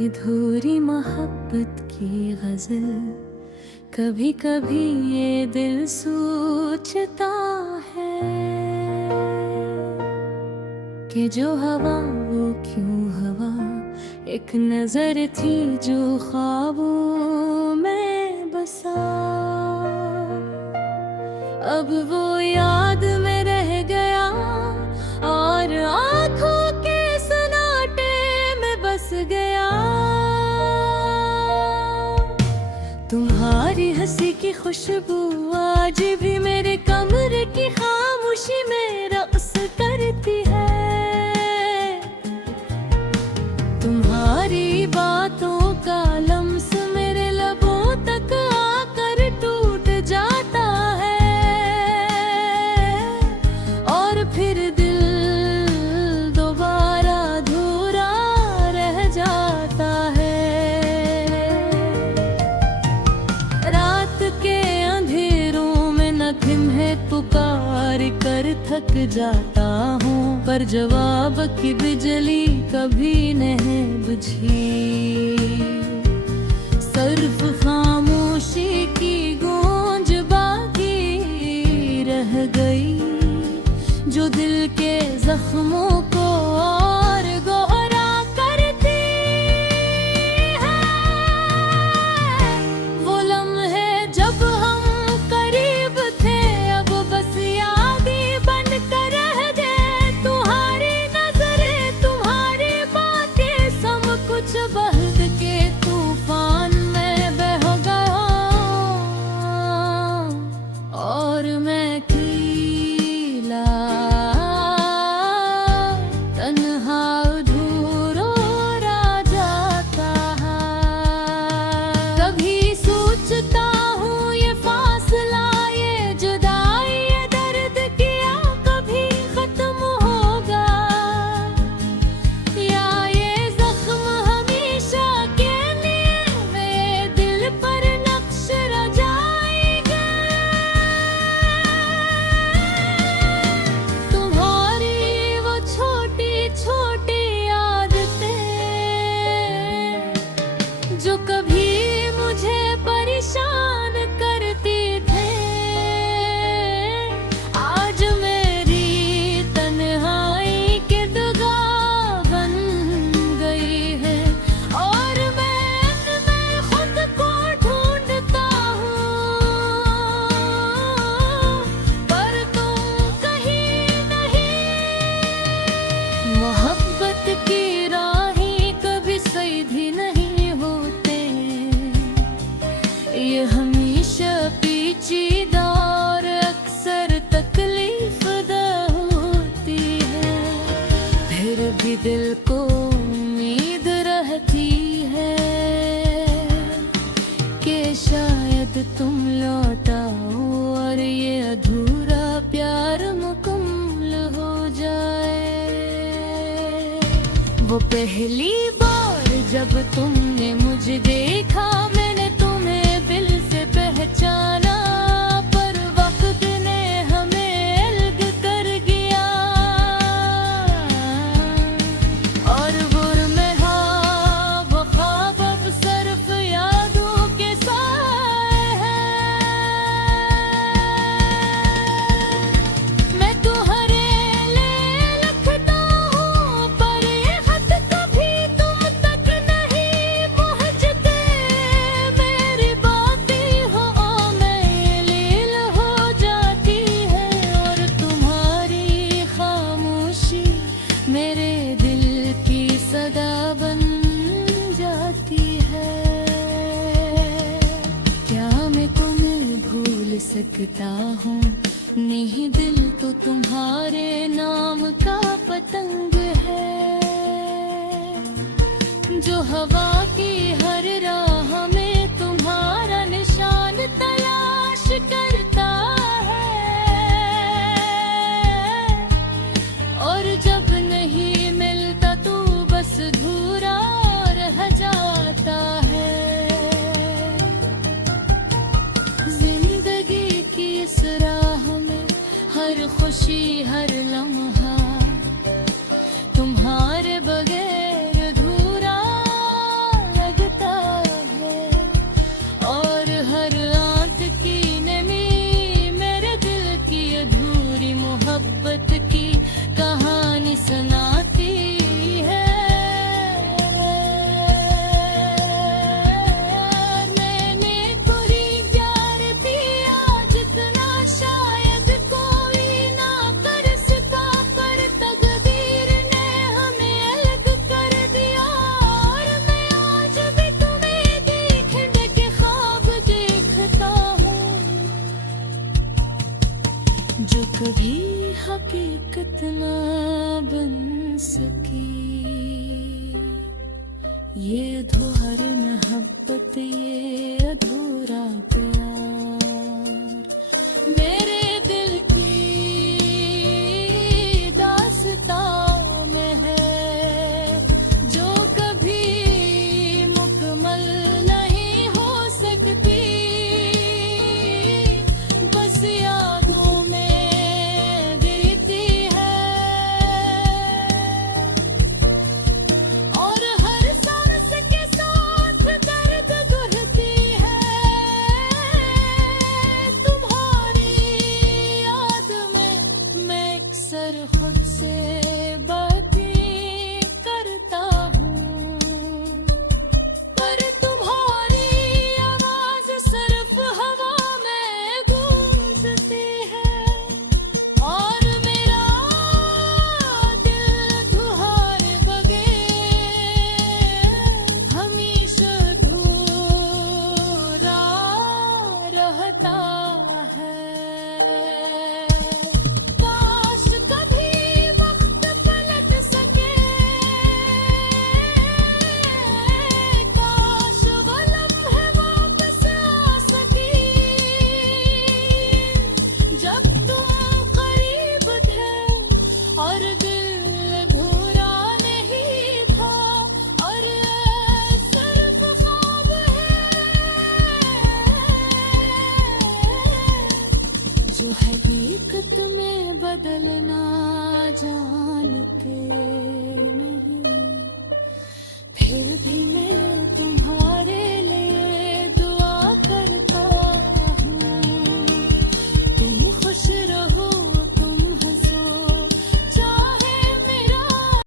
अधूरी मोहब्बत की गजल, कभी कभी ये दिल सोचता है कि जो हवा वो क्यों हवा, एक नजर थी जो ख्वाबों में बसा। अब वो याद में रह गया और आंखों के सन्नाटे में बस गया। तुम्हारी हंसी की खुशबू आज भी मेरे कमरे की खामोशी में रक़्स करती है। तुम्हारी बातों का लम्स मेरे लबों तक आकर टूट जाता है और फिर दिल दोबारा अधूरा रह जाता है। रात के अंधेरों में न थमहे पुकार कर थक जाता हूँ, पर जवाब की बिजली कभी नहीं बुझी। सिर्फ खामोशी की गूंज बाकी रह गई, जो दिल के जख्मों को और गहरा करती है। वो लम्हे जब हम करीब थे, अब बस याद ही बन कर रह गए। तुम्हारी नजरें, तुम्हारी बातें, सब कुछ बहक के तूफान में बह गया और मैं अकेला तन्हा अधूरा रह जाता है। कभी सोचता हूँ ये फासला, ये जुदाई, ये दर्द क्या कभी खत्म होगा, या ये जख्म हमेशा के लिए मेरे दिल पर नक्श रह जाएगा। तुम्हारी वो छोटी छोटी आदतें जो कभी मुझे परेशान करती थे, आज मेरी तन्हाई की दुआ बन गई है और मैं खुद को ढूंढता हूँ, पर तुम कहीं नहीं। मोहब्बत की राहें कभी सीधी नहीं होते, ये हमेशा पेचीदा और अक्सर तकलीफ दा होती है। फिर भी दिल को उम्मीद रहती है कि शायद तुम लौट आओ और ये अधूरा प्यार मुकम्मल हो जाए। वो पहली बार जब तुमने मुझे देखा, मैंने तुम्हें दिल से पहचाना, पर वक्त ने हमें अलग कर गया और गुर में हाँ वो ख्वाब अब सिर्फ यादों के साए हैं। मैं तुम्हारे लिए लिखता हूँ, पर ये खत कभी तुम तक नहीं पहुँचते। मेरी बातें हो मैं लील हो जाती है और तुम्हारी खामोशी मेरे दिल की सदा बन जाती है। क्या मैं तुम्हें भूल सकता हूँ? नहीं, दिल तो तुम्हारे नाम का पतंग है, जो हवा की हर राह में तुम्हारा निशान तलाश करता है और जब नहीं मिलता तो बस अधूरा रह जाता है। जिंदगी की इस राह में हर खुशी हर लम्हा तुम्हारे बगैर अधूरा कभी हकीकत ना बन सकी। ये अधूरी मोहब्बत, ये अधूरी